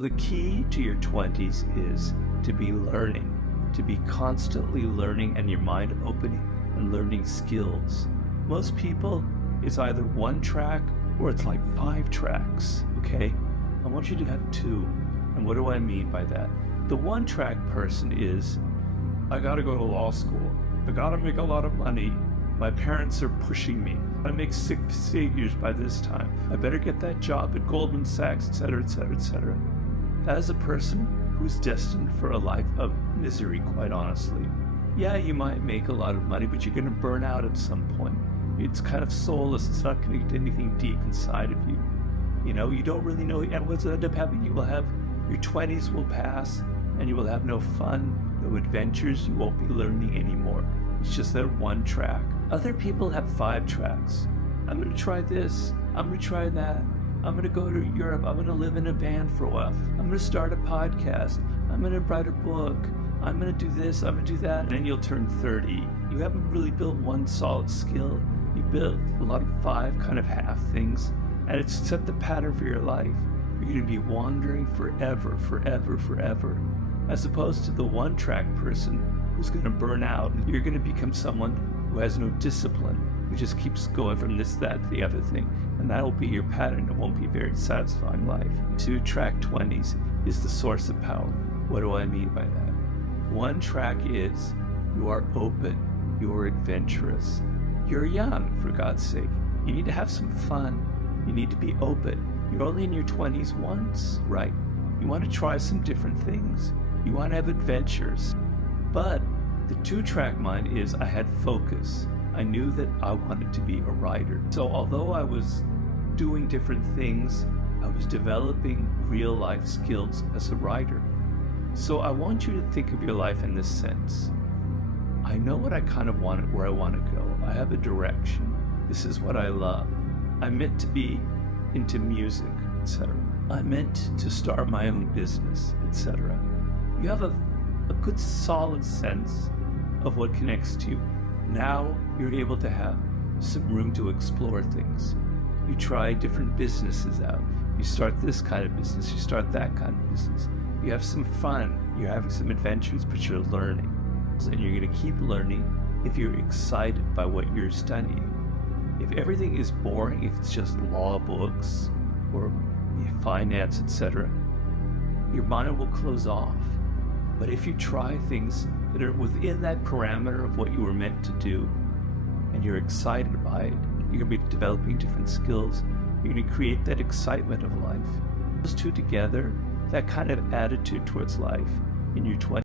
The key to your 20s is to be learning, to be constantly learning and your mind opening and learning skills. Most people, it's either one track or it's like 5 tracks, okay? I want you to have 2. And what do I mean by that? The one track person is, I gotta go to law school. I gotta make a lot of money. My parents are pushing me. I make 6 figures by this time. I better get that job at Goldman Sachs, etc., etc., etc. That is a person who's destined for a life of misery, quite honestly. Yeah, you might make a lot of money, but you're gonna burn out at some point. It's kind of soulless. It's not gonna get anything deep inside of you. You know, you don't really know, and what's end up happening, you will have, your 20s will pass, and you will have no fun, no adventures, you won't be learning anymore. It's just that one track. Other people have 5 tracks. I'm gonna try this, I'm gonna try that. I'm gonna go to Europe, I'm gonna live in a van for a while. I'm gonna start a podcast, I'm gonna write a book, I'm gonna do this, I'm gonna do that. And then you'll turn 30. You haven't really built one solid skill. You built a lot of 5 kind of half things, and it's set the pattern for your life. You're gonna be wandering forever, forever, forever. As opposed to the one track person who's gonna burn out. You're gonna become someone who has no discipline, who just keeps going from this, that, the other thing. And that'll be your pattern. It won't be a very satisfying life. 2 track 20s is the source of power. What do I mean by that? 1 track is you are open, you are adventurous. You're young, for God's sake. You need to have some fun. You need to be open. You're only in your 20s once, right? You want to try some different things. You want to have adventures. But the 2 track mind is I had focus. I knew that I wanted to be a writer. So although I was doing different things, I was developing real life skills as a writer. So I want you to think of your life in this sense. I know what I kind of want, where I want to go. I have a direction. This is what I love. I'm meant to be into music, etc. I'm meant to start my own business, etc. You have a good solid sense of what connects to you. Now you're able to have some room to explore things. You try different businesses out. You start this kind of business, you start that kind of business. You have some fun, you're having some adventures, but you're learning. And you're gonna keep learning if you're excited by what you're studying. If everything is boring, if it's just law books or finance, etc., your mind will close off. But if you try things that are within that parameter of what you were meant to do, and you're excited by it, you're gonna be developing different skills, you're gonna create that excitement of life. Those 2 together, that kind of attitude towards life in your 20s.